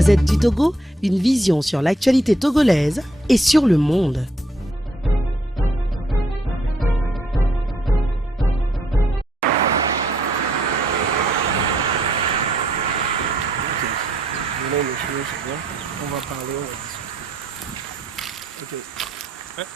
Gazette du Togo, une vision sur l'actualité togolaise et sur le monde. On va parler, on va discuter. Ok.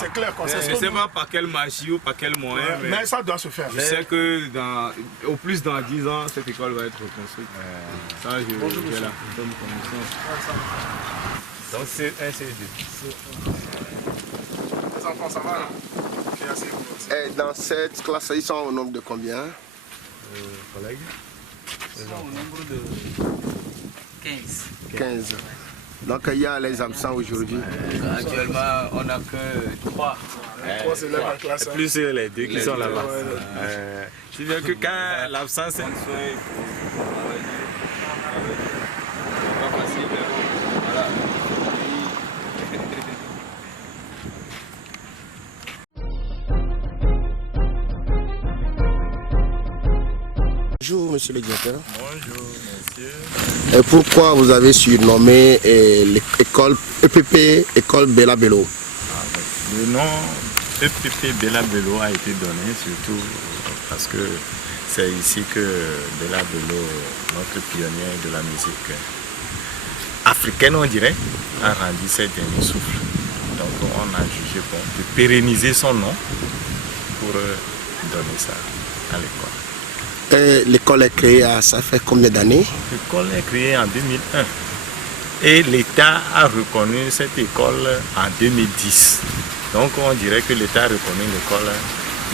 C'est clair quoi. Je ne sais pas par quelle magie ou par quel moyen, mais ça doit se faire. Je sais que au plus dans 10 ans, cette école va être reconstruite. Ça, j'ai la bonne conviction. Donc c'est un C2. Les enfants, ça va là? Et dans cette classe, ils sont au nombre de combien? Collègues? Ils sont au nombre de 15. Donc il y a les absents aujourd'hui. Actuellement, on n'a que 3. 3 élèves en classe. Plus les deux qui sont là-bas. Je veux dire que quand l'absence est... Bonjour monsieur le directeur. Bonjour monsieur. Et pourquoi vous avez surnommé l'école EPP, école Bella Bello? Le nom EPP Bella Bello a été donné surtout parce que c'est ici que Bella Bello, notre pionnier de la musique africaine on dirait, a rendu ses derniers souffles. Donc on a jugé bon de pérenniser son nom pour donner ça à l'école. L'école est créée, ça fait combien d'années? L'école est créée en 2001 et l'État a reconnu cette école en 2010. Donc on dirait que l'État a reconnu l'école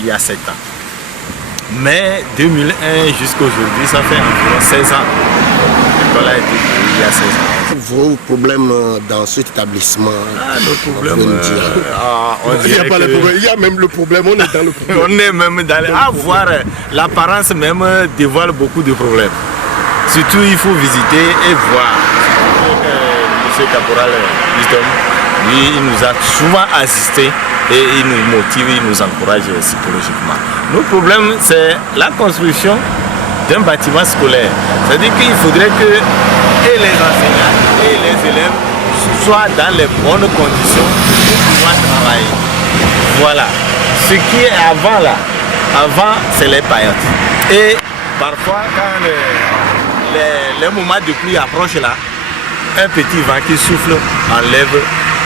il y a 7 ans. Mais 2001 jusqu'à aujourd'hui, ça fait environ 16 ans. L'école a été créée il y a 16 ans. Vos problèmes dans cet établissement? Le problème, il y a même le problème, on est dans le problème. On est même dans le... À voir, l'apparence même dévoile beaucoup de problèmes. Surtout, il faut visiter et voir. M. Caporal Wisdom, lui, il nous a souvent assisté et il nous motive, il nous encourage psychologiquement. Notre problème, c'est la construction d'un bâtiment scolaire. C'est-à-dire qu'il faudrait que et les enseignants et les élèves soient dans les bonnes conditions pour pouvoir travailler. Voilà. Ce qui est avant là, avant c'est les paillotes. Et parfois quand les moments de pluie approchent là, un petit vent qui souffle enlève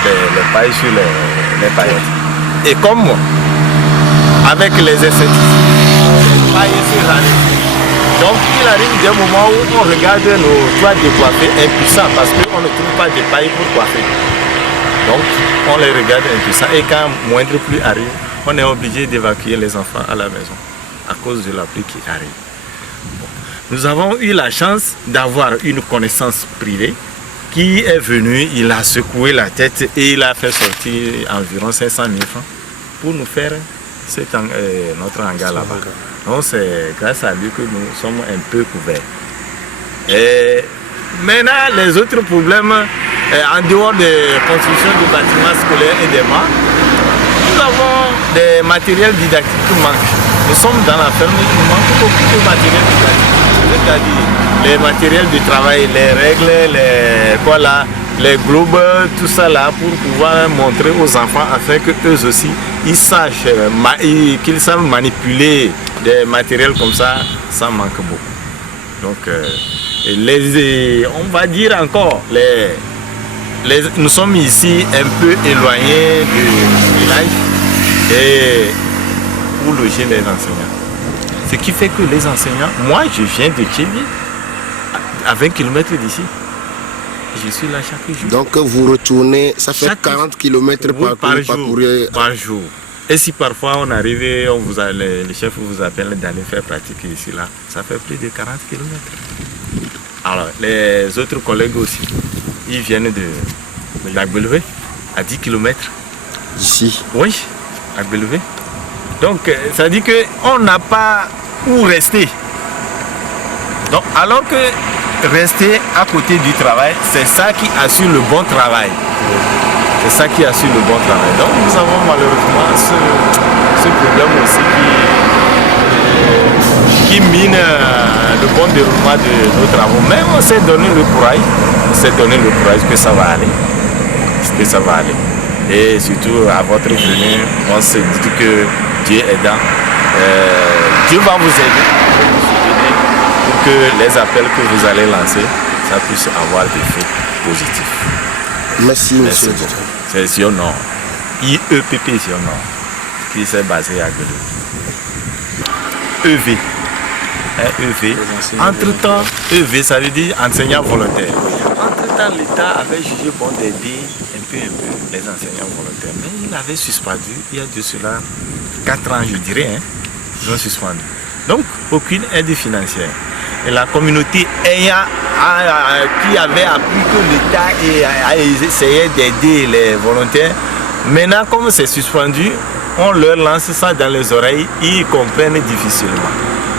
les pailles sur les paillotes. Et comme moi, avec les insecticides, les pailles se ralentissent. Donc il arrive des moments où on regarde nos toits décoiffés impuissants parce qu'on ne trouve pas de paille pour coiffer. Donc on les regarde impuissants et quand moindre pluie arrive, on est obligé d'évacuer les enfants à la maison à cause de la pluie qui arrive. Bon. Nous avons eu la chance d'avoir une connaissance privée qui est venu, il a secoué la tête et il a fait sortir environ 500 000 francs pour nous faire notre hangar là-bas. Donc c'est grâce à lui que nous sommes un peu couverts. Et maintenant, les autres problèmes, en dehors de construction de bâtiments scolaires et des mâts, nous avons des matériels didactiques qui manquent. Nous sommes dans la ferme, il manque beaucoup de matériel didactique. C'est-à-dire les matériels de travail, les règles, les globes, tout ça là pour pouvoir montrer aux enfants afin que eux aussi ils sachent, qu'ils savent manipuler des matériels comme ça manque beaucoup. Donc on va dire encore, nous sommes ici un peu éloignés du village et où loger les enseignants. Ce qui fait que les enseignants, moi je viens de Tchévi, à 20 km d'ici. Je suis là chaque jour. Donc vous retournez, ça fait 40 km par jour. Et si parfois on arrive, le chef vous appelle d'aller faire pratique ici là, ça fait plus de 40 km. Alors, les autres collègues aussi, ils viennent de l'Agbelevé, à 10 km. Ici. Oui, Agbelevé. Donc, ça dit qu'on n'a pas où rester. Donc, alors que rester à côté du travail, c'est ça qui assure le bon travail. C'est ça qui assure le bon travail. Donc, nous avons malheureusement ce problème aussi qui mine le bon déroulement de nos travaux. Mais on s'est donné le courage, que ça va aller. Que ça va aller. Et surtout à votre venue, on se dit que Dieu est aidant. Dieu va vous aider, vous soutenir pour que les appels que vous allez lancer, ça puisse avoir des faits positifs. Merci, monsieur. C'est sur nom. IEPP sur nom, qui s'est basé à Guadeloupe. EV. EV. Entre-temps, EV, ça veut dire enseignant volontaire. Entre-temps, l'État avait jugé bon d'aider un peu les enseignants volontaires. Mais il avait suspendu, il y a de cela 4 ans, je dirais, ils ont suspendu. Donc, aucune aide financière. Et la communauté qui avait appris que l'État essayait d'aider les volontaires, maintenant, comme c'est suspendu, on leur lance ça dans les oreilles, ils comprennent difficilement.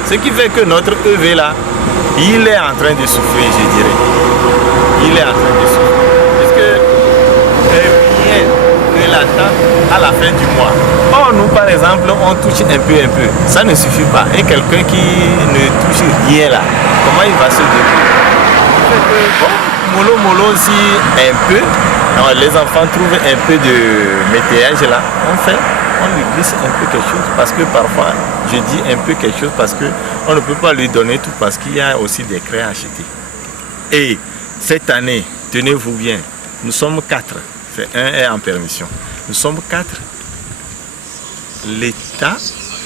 Ce qui fait que notre EV là, il est en train de souffrir, je dirais. Il est en train de souffrir. Parce que rien ne l'attend à la fin du mois. Or, nous, par exemple, on touche un peu. Ça ne suffit pas. Et quelqu'un qui ne touche rien là, comment il va se débrouiller? Bon, mollo aussi un peu. Alors, les enfants trouvent un peu de métayage là. On lui glisse un peu quelque chose parce que parfois, je dis un peu quelque chose parce qu'on ne peut pas lui donner tout parce qu'il y a aussi des craies à acheter. Et cette année, tenez-vous bien, nous sommes 4. C'est un est en permission. Nous sommes 4. L'État,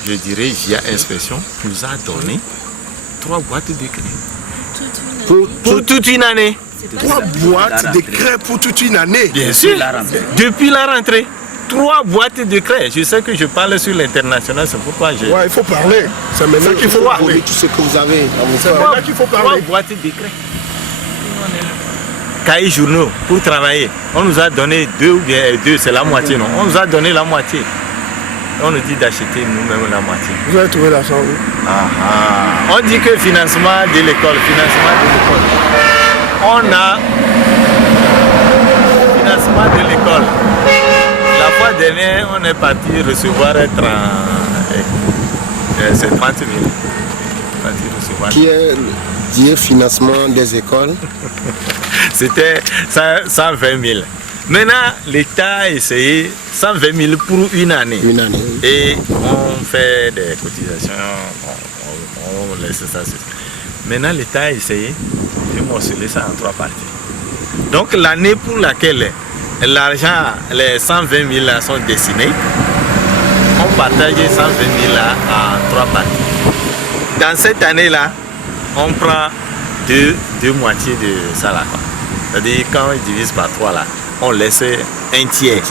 je dirais, via inspection, nous a donné 3 boîtes de craie. Pour toute une année. 3 boîtes de craie pour toute une année. Bien sûr. Depuis la rentrée. 3 boîtes de craie. Je sais que je parle sur l'international, c'est pourquoi j'ai... Ouais, il faut parler. C'est maintenant qu'il faut parler. Tout ce que vous avez. C'est maintenant qu'il faut parler. 3 boîtes de craie. Cahiers journaux pour travailler. On nous a donné 2 ou bien 2, c'est la moitié, non? On nous a donné la moitié. On nous dit d'acheter nous-mêmes la moitié. Vous avez trouvé l'argent où? On dit que financement de l'école. On a financement de l'école. La fois dernière, on est parti recevoir 30 000. Qui est financement des écoles? C'était 120 000. Maintenant, l'État a essayé 120 000 pour une année. Et on fait des cotisations, on laisse ça. Maintenant, l'État a essayé de morceler ça en 3 parties. Donc, l'année pour laquelle l'argent, les 120 000 là sont destinés, on partage 120 000 là en 3 parties. Dans cette année-là, on prend deux moitiés de ça là. C'est-à-dire quand on divise par 3 là, on laisse un tiers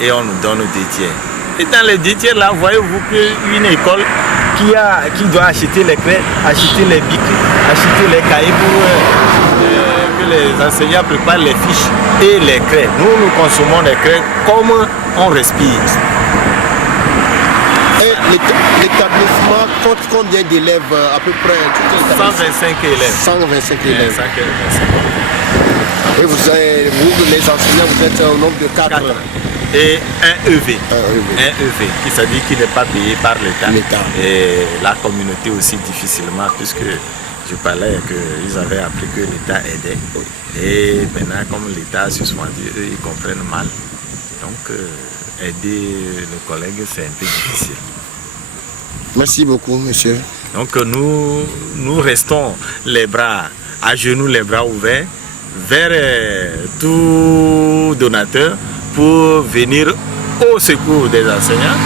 et on nous donne 2 tiers. Et dans les 2 tiers là, voyez-vous qu'une école qui doit acheter les craies, acheter les bics, acheter les cahiers pour que les enseignants préparent les fiches et les craies. Nous consommons les craies comme on respire. Et l'établissement compte combien d'élèves à peu près? 125 élèves. 125 élèves. Et vous, les enseignants, vous êtes au nombre de 4. Et un EV. Un EV, qui ça dit qu'il n'est pas payé par l'État. Et la communauté aussi difficilement, puisque je parlais qu'ils avaient appris que l'État aidait. Et maintenant, comme l'État a suspendu, eux, ils comprennent mal. Donc, aider nos collègues, c'est un peu difficile. Merci beaucoup, monsieur. Donc, nous restons les bras à genoux, les bras ouverts, vers tout donateur pour venir au secours des enseignants,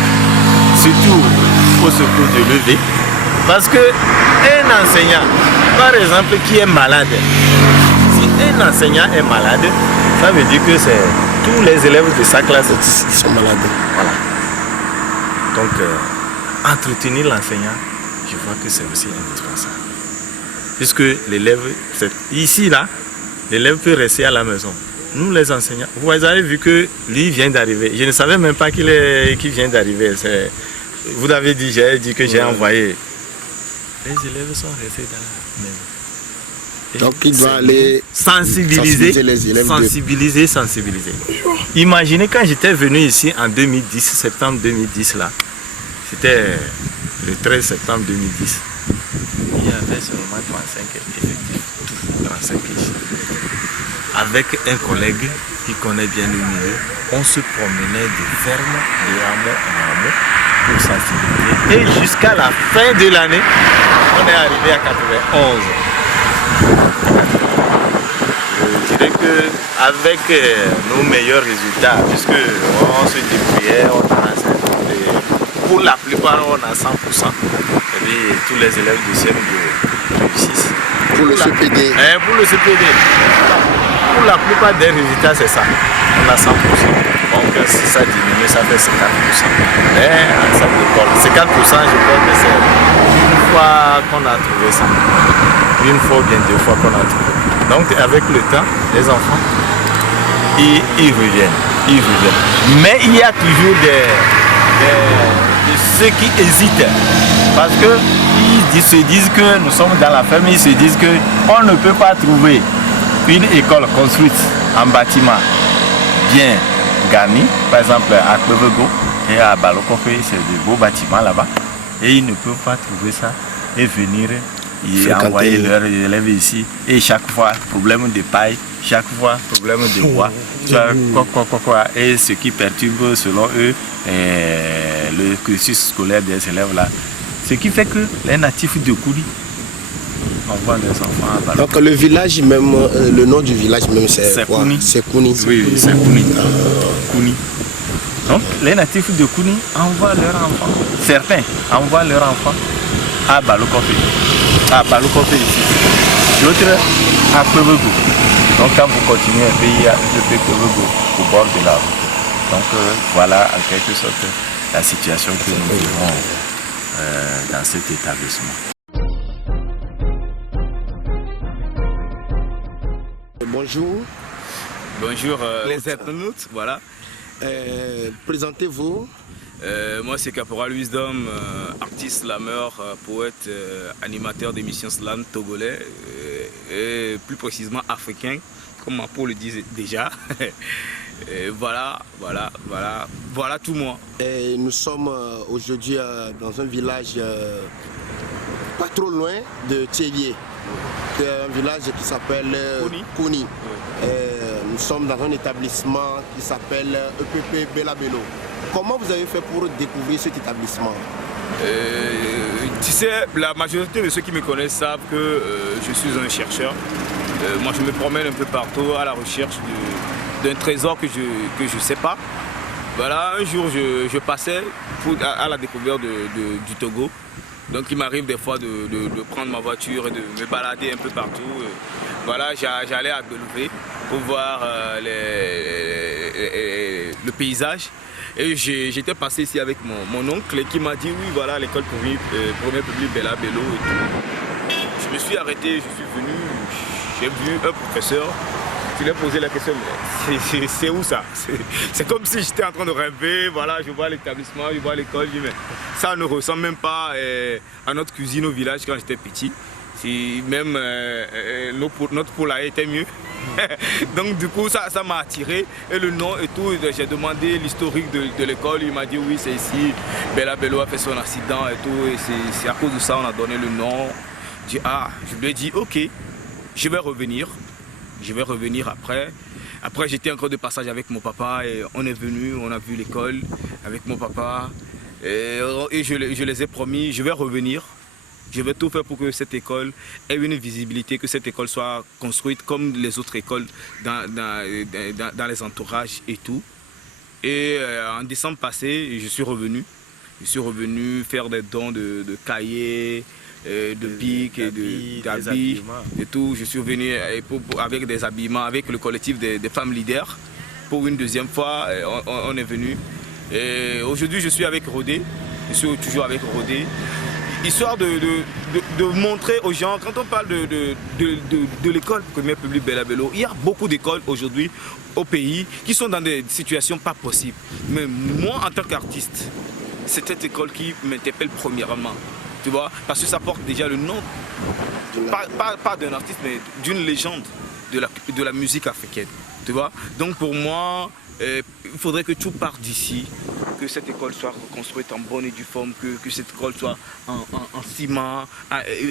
surtout au secours de l'EV. Parce qu'un enseignant, par exemple, qui est malade, si un enseignant est malade, ça veut dire que c'est tous les élèves de sa classe qui sont malades. Voilà. Donc, entretenir l'enseignant, je vois que c'est aussi indispensable. puisque l'élève, ici là, l'élève peut rester à la maison. Nous les enseignants, vous avez vu que lui vient d'arriver. Je ne savais même pas qu'il vient d'arriver. Vous l'avez dit, j'ai dit que j'ai envoyé. Les élèves sont restés dans la maison. Donc il doit aller sensibiliser les élèves. Sensibiliser. Imaginez quand j'étais venu ici en 2010, septembre 2010 là. C'était le 13 septembre 2010. Il y avait seulement 35 effectifs. 35 ici. Avec un collègue qui connaît bien le milieu, on se promenait de ferme, de hameau en hameau pour sensibiliser. Et jusqu'à la fin de l'année, on est arrivé à 91. Je dirais qu'avec nos meilleurs résultats, puisque on se débrouillait, on a pour la plupart on a 100%. Et puis tous les élèves de CM2 réussissent. Pour le CPD. Pour le CPD. Pour la plupart des résultats, c'est ça. On a 100%. Donc si ça diminue, ça fait 50%. Mais en salle d'école, 50%, je pense que c'est une fois qu'on a trouvé ça. Une fois ou bien 2 fois qu'on a trouvé. Donc avec le temps, les enfants, ils reviennent. Mais il y a toujours ceux qui hésitent. Parce qu'ils se disent que nous sommes dans la famille, ils se disent qu'on ne peut pas trouver une école construite en bâtiment bien garni, par exemple à Kvevego et à Balokofe, c'est de beaux bâtiments là-bas, et ils ne peuvent pas trouver ça et venir et envoyer leurs élèves ici, et chaque fois problème de paille, chaque fois problème de bois, et ce qui perturbe selon eux le cursus scolaire des élèves là, ce qui fait que les natifs de Kouni envoient leurs enfants à Balokofe. Donc le village même, le nom du village même c'est Kouni. C'est Kouni. Oui, c'est Kouni. Kouni. Donc les natifs de Kouni envoient leurs enfants, certains envoient leurs enfants à Balokofe. À Balokofe ici. L'autre à Kvevego. Donc quand vous continuez un peu, il y a un peu Kvevego au bord de la route. Donc voilà en quelque sorte la situation que nous vivons dans cet établissement. Bonjour. Bonjour les internautes, voilà. Présentez-vous. Moi c'est Caporal Wisdom, artiste slameur, poète, animateur d'émissions slam togolais et plus précisément africain, comme ma peau le disait déjà. Voilà tout moi. Et nous sommes aujourd'hui dans un village pas trop loin de Thiélié, qui est un village qui s'appelle Kouni. Nous sommes dans un établissement qui s'appelle EPP Belabelo. Comment vous avez fait pour découvrir cet établissement? Tu sais, la majorité de ceux qui me connaissent savent que je suis un chercheur. Moi je me promène un peu partout à la recherche d'un trésor que je ne sais pas. Voilà, un jour je passais à la découverte du Togo. Donc il m'arrive des fois de prendre ma voiture et de me balader un peu partout. Voilà, j'allais à Belouvé pour voir le paysage. Et j'étais passé ici avec mon oncle qui m'a dit oui voilà l'école première publique Belabelo et tout. Je me suis arrêté, je suis venu, j'ai vu un professeur. Je lui ai posé la question, mais c'est où ça? C'est comme si j'étais en train de rêver, voilà, je vois l'établissement, je vois l'école, je dis mais ça ne ressemble même pas à notre cuisine au village quand j'étais petit. Même notre poulailler était mieux. Donc du coup ça m'a attiré et le nom et tout, j'ai demandé l'historique de l'école, il m'a dit oui c'est ici, Belabelo a fait son accident et tout et c'est à cause de ça on a donné le nom. Je lui ai dit ok, je vais revenir après. Après j'étais encore de passage avec mon papa et on est venu, on a vu l'école avec mon papa et je les ai promis, je vais revenir. Je vais tout faire pour que cette école ait une visibilité, que cette école soit construite comme les autres écoles dans les entourages et tout. Et en décembre passé, je suis revenu. Je suis revenu faire des dons de cahiers, de pics et d'habits et tout. Je suis venu avec des habillements, avec le collectif des femmes leaders. Pour une deuxième fois, on est venu. Et aujourd'hui, je suis avec Rodé. Je suis toujours avec Rodé. histoire de montrer aux gens, quand on parle de l'école primaire publique Bella Bello, il y a beaucoup d'écoles aujourd'hui au pays qui sont dans des situations pas possibles. Mais moi, en tant qu'artiste, c'est cette école qui m'interpelle premièrement. Tu vois, parce que ça porte déjà le nom, pas d'un artiste, mais d'une légende de la musique africaine. Tu vois, donc pour moi, il faudrait que tout parte d'ici, que cette école soit reconstruite en bonne et due forme, que cette école soit en ciment,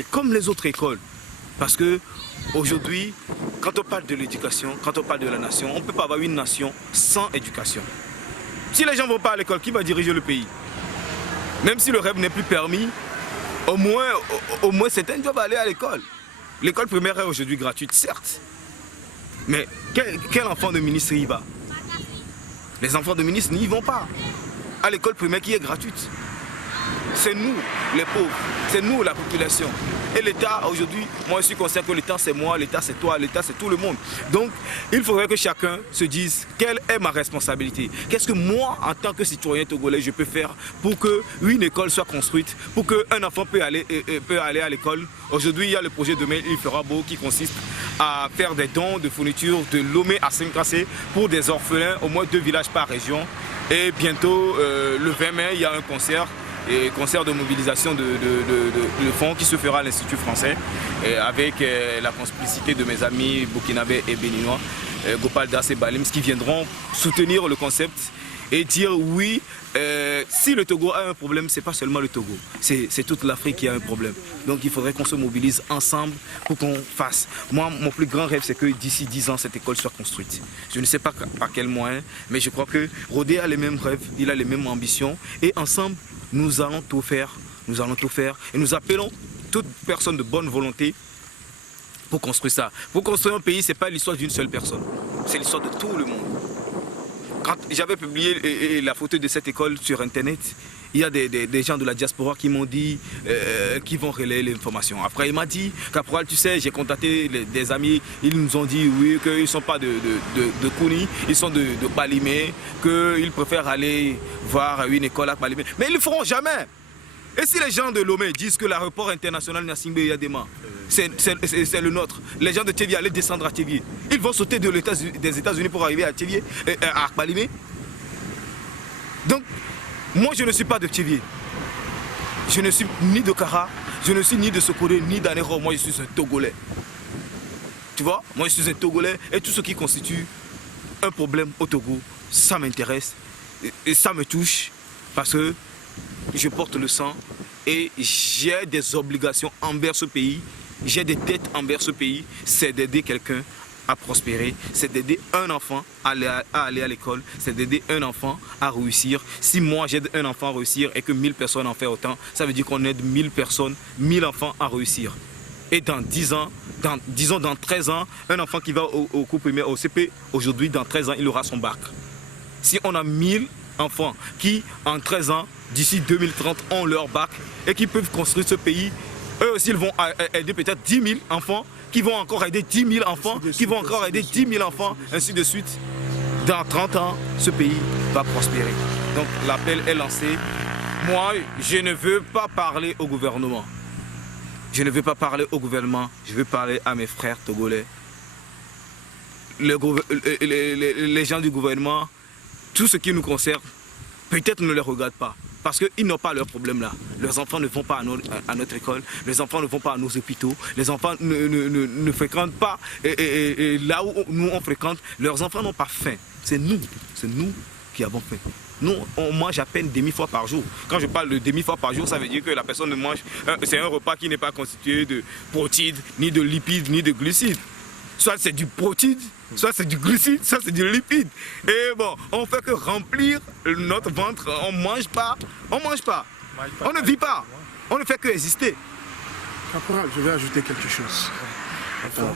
comme les autres écoles. Parce que aujourd'hui, quand on parle de l'éducation, quand on parle de la nation, on ne peut pas avoir une nation sans éducation. Si les gens ne vont pas à l'école, qui va diriger le pays? Même si le rêve n'est plus permis, au moins certains doivent aller à l'école. L'école primaire est aujourd'hui gratuite, certes. Mais quel enfant de ministre y va? Les enfants de ministre n'y vont pas. À l'école primaire qui est gratuite. C'est nous, les pauvres, c'est nous, la population. Et l'État, aujourd'hui, moi je suis conscient que l'État c'est moi, l'État c'est toi, l'État c'est tout le monde. Donc, il faudrait que chacun se dise quelle est ma responsabilité. Qu'est-ce que moi, en tant que citoyen togolais, je peux faire pour qu'une école soit construite, pour qu'un enfant peut aller à l'école. Aujourd'hui, il y a le projet Demain, il fera beau, qui consiste à faire des dons de fourniture de Lomé à Saint-Cassé pour des orphelins, au moins 2 villages par région. Et bientôt, le 20 mai, il y a un concert. Et concert de mobilisation de fonds qui se fera à l'Institut français avec la complicité de mes amis burkinabés et béninois, Gopal Das et Balims, qui viendront soutenir le concept et dire oui, si le Togo a un problème, c'est pas seulement le Togo, c'est toute l'Afrique qui a un problème. Donc il faudrait qu'on se mobilise ensemble pour qu'on fasse. Moi, mon plus grand rêve, c'est que d'ici 10 ans, cette école soit construite. Je ne sais pas par quel moyen, mais je crois que Rodé a les mêmes rêves, il a les mêmes ambitions, et ensemble, nous allons tout faire, et nous appelons toute personne de bonne volonté pour construire ça. Pour construire un pays, ce n'est pas l'histoire d'une seule personne, c'est l'histoire de tout le monde. Quand j'avais publié la photo de cette école sur Internet, il y a des gens de la diaspora qui m'ont dit qu'ils vont relayer l'information. Après, il m'a dit, Caporal, tu sais, j'ai contacté des amis, ils nous ont dit oui, qu'ils ne sont pas de Kouni, ils sont de Palimé, qu'ils préfèrent aller voir une école à Palimé. Mais ils ne le feront jamais. Et si les gens de Lomé disent que l'aéroport international Nassimbe Yadema, c'est le nôtre, les gens de Tchévié allaient descendre à Tchévié, ils vont sauter des États-Unis pour arriver à Tchévié, à Palimé. Donc, moi je ne suis pas de Tchévié, je ne suis ni de Kara, je ne suis ni de Sokoré, ni d'Anero, moi je suis un Togolais. Tu vois, moi je suis un Togolais et tout ce qui constitue un problème au Togo, ça m'intéresse et ça me touche parce que je porte le sang et j'ai des obligations envers ce pays, j'ai des dettes envers ce pays, c'est d'aider quelqu'un à prospérer, c'est d'aider un enfant à aller à l'école, c'est d'aider un enfant à réussir. Si moi j'aide un enfant à réussir et que 1000 personnes en font autant, ça veut dire qu'on aide 1000 personnes, 1000 enfants à réussir. Et dans 10 ans, disons dans 13 ans, un enfant qui va au cours primaire, au CP, aujourd'hui dans 13 ans, il aura son bac. Si on a 1000 enfants qui, en 13 ans, d'ici 2030, ont leur bac et qui peuvent construire ce pays, eux aussi ils vont aider peut-être 10 000 enfants, qui vont encore aider 10 000 enfants, qui vont encore aider 10 000 enfants, ainsi de suite. Dans 30 ans, ce pays va prospérer. Donc l'appel est lancé. Moi, je ne veux pas parler au gouvernement. Je ne veux pas parler au gouvernement, je veux parler à mes frères togolais. Les gens du gouvernement, tout ce qui nous concerne, peut-être ne les regarde pas. Parce qu'ils n'ont pas leurs problèmes là. Leurs enfants ne vont pas à notre école, les enfants ne vont pas à nos hôpitaux, les enfants ne fréquentent pas et là où nous on fréquente, leurs enfants n'ont pas faim. C'est nous qui avons faim. Nous, on mange à peine demi-fois par jour. Quand je parle de demi-fois par jour, ça veut dire que la personne ne mange... C'est un repas qui n'est pas constitué de protéines, ni de lipides, ni de glucides. Soit c'est du protéine, soit c'est du glucide, soit c'est du lipide. Et bon, on fait que remplir notre ventre, on mange pas, on ne vit pas, on ne fait que exister. Caporal, je vais ajouter quelque chose. Enfin,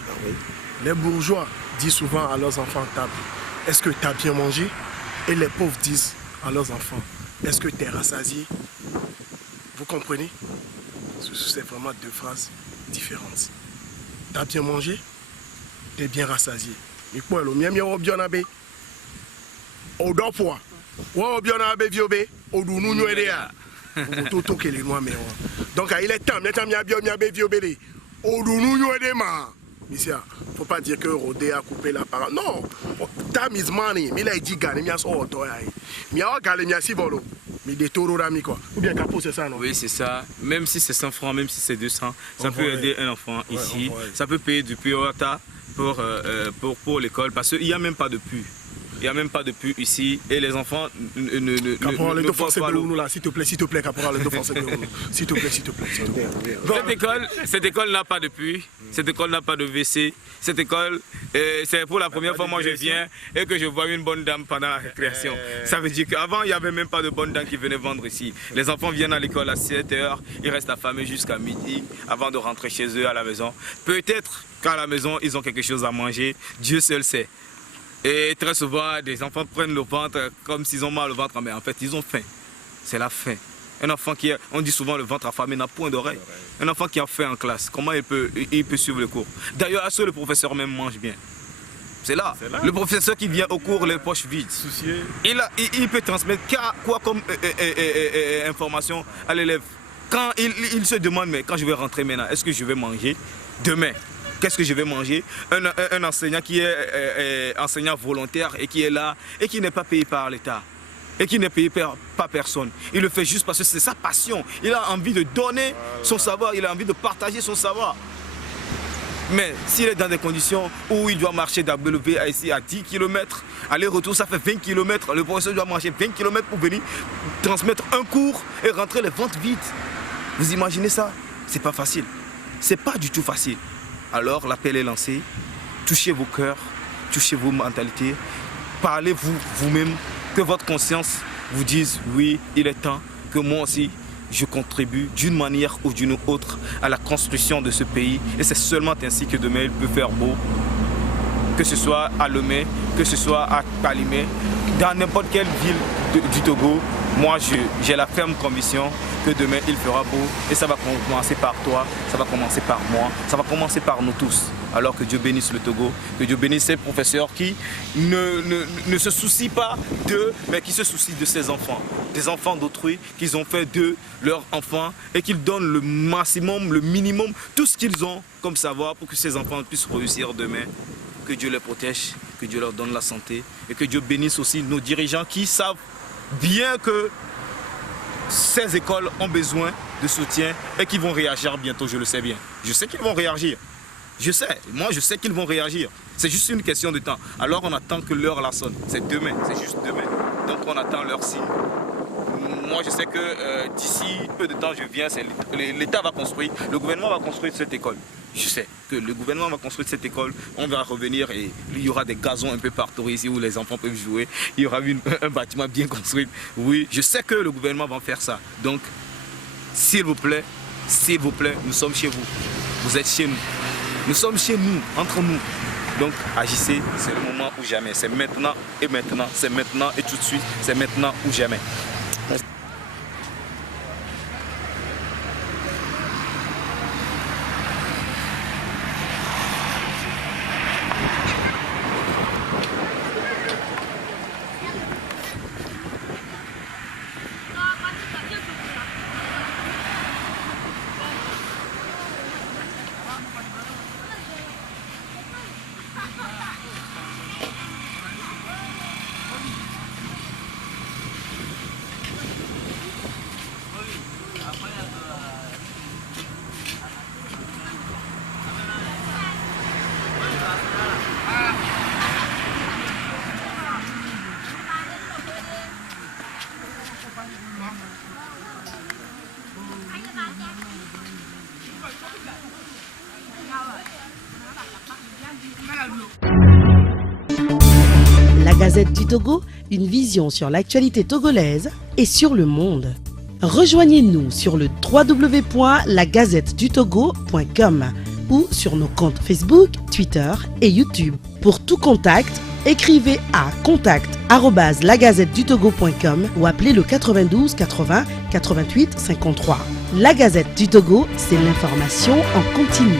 les bourgeois disent souvent à leurs enfants à table, est-ce que tu as bien mangé? Et les pauvres disent à leurs enfants, est-ce que tu es rassasié? Vous comprenez? C'est vraiment deux phrases différentes. Tu as bien mangé? Tu es bien rassasié. Mais quoi, le mien, on bien abe. Au dopoa. Ou bien abe viobe. Au dounou nous aider. Tout que les noirs mais donc il est temps Monsieur, faut pas dire que Rodé a coupé la parole. Non, time is money. Mais là il dit gagner mias auto ai. Mais a gagner mias si bolo. Mais des taureaux rami quoi. Ou bien capot c'est ça non? Oui, c'est ça. Même si c'est 100 francs, même si c'est 200, ça peut aider un enfant ici. Ça peut payer du Purata pour l'école parce qu'il n'y a même pas de puits. Il n'y a même pas de puits ici et les enfants ne font pas l'eau. S'il te plaît, Caporal, s'il te plaît. Cette école n'a pas de puits, cette école n'a pas de WC. Cette école, c'est pour la première fois moi je viens et que je vois une bonne dame pendant la récréation. Ça veut dire qu'avant il n'y avait même pas de bonne dame qui venait vendre ici. Les enfants viennent à l'école à 7 h, ils restent affamés jusqu'à midi avant de rentrer chez eux à la maison. Peut-être qu'à la maison ils ont quelque chose à manger, Dieu seul sait. Et très souvent, des enfants prennent le ventre comme s'ils ont mal au ventre, mais en fait, ils ont faim. C'est la faim. Un enfant qui a, on dit souvent le ventre affamé n'a point d'oreille. Un enfant qui a faim en classe, comment il peut suivre le cours? D'ailleurs, est-ce que le professeur même mange bien? C'est là. Le professeur qui vient au cours les poches vides. Il peut transmettre quoi comme information à l'élève? Quand il se demande, mais quand je vais rentrer maintenant, est-ce que je vais manger demain? Qu'est-ce que je vais manger? Un enseignant qui est enseignant volontaire et qui est là et qui n'est pas payé par l'État et qui n'est payé par personne. Il le fait juste parce que c'est sa passion. Il a envie de donner son savoir, il a envie de partager son savoir. Mais s'il est dans des conditions où il doit marcher d'AW à ici à 10 km, aller-retour ça fait 20 km, le professeur doit marcher 20 km pour venir transmettre un cours et rentrer les ventres vides. Vous imaginez ça? C'est pas facile. C'est pas du tout facile. Alors l'appel est lancé, touchez vos cœurs, touchez vos mentalités, parlez vous-même, que votre conscience vous dise oui, il est temps que moi aussi je contribue d'une manière ou d'une autre à la construction de ce pays. Et c'est seulement ainsi que demain il peut faire beau, que ce soit à Lomé, que ce soit à Kalimé, dans n'importe quelle ville du Togo. Moi, j'ai la ferme conviction que demain, il fera beau. Et ça va commencer par toi, ça va commencer par moi, ça va commencer par nous tous. Alors que Dieu bénisse le Togo, que Dieu bénisse ces professeurs qui ne se soucient pas d'eux, mais qui se soucient de ses enfants. Des enfants d'autrui qu'ils ont fait d'eux leurs enfants et qu'ils donnent le maximum, le minimum, tout ce qu'ils ont comme savoir pour que ces enfants puissent réussir demain. Que Dieu les protège, que Dieu leur donne la santé et que Dieu bénisse aussi nos dirigeants qui savent bien que ces écoles ont besoin de soutien et qu'ils vont réagir bientôt, je le sais bien. Je sais qu'ils vont réagir. Je sais qu'ils vont réagir. C'est juste une question de temps. Alors on attend que l'heure la sonne. C'est demain, c'est juste demain. Donc on attend leur signe. Moi je sais que d'ici peu de temps je viens, l'État va construire, le gouvernement va construire cette école. Je sais que le gouvernement va construire cette école, on va revenir et il y aura des gazons un peu partout ici où les enfants peuvent jouer. Il y aura un bâtiment bien construit. Oui, je sais que le gouvernement va faire ça. Donc, s'il vous plaît, nous sommes chez vous. Vous êtes chez nous. Nous sommes chez nous, entre nous. Donc, agissez, c'est le moment ou jamais. C'est maintenant et maintenant. C'est maintenant et tout de suite. C'est maintenant ou jamais. La Gazette du Togo, une vision sur l'actualité togolaise et sur le monde. Rejoignez-nous sur le www.lagazettedutogo.com ou sur nos comptes Facebook, Twitter et YouTube. Pour tout contact, écrivez à contact@lagazettedutogo.com ou appelez le 92 80 88 53. La Gazette du Togo, c'est l'information en continu.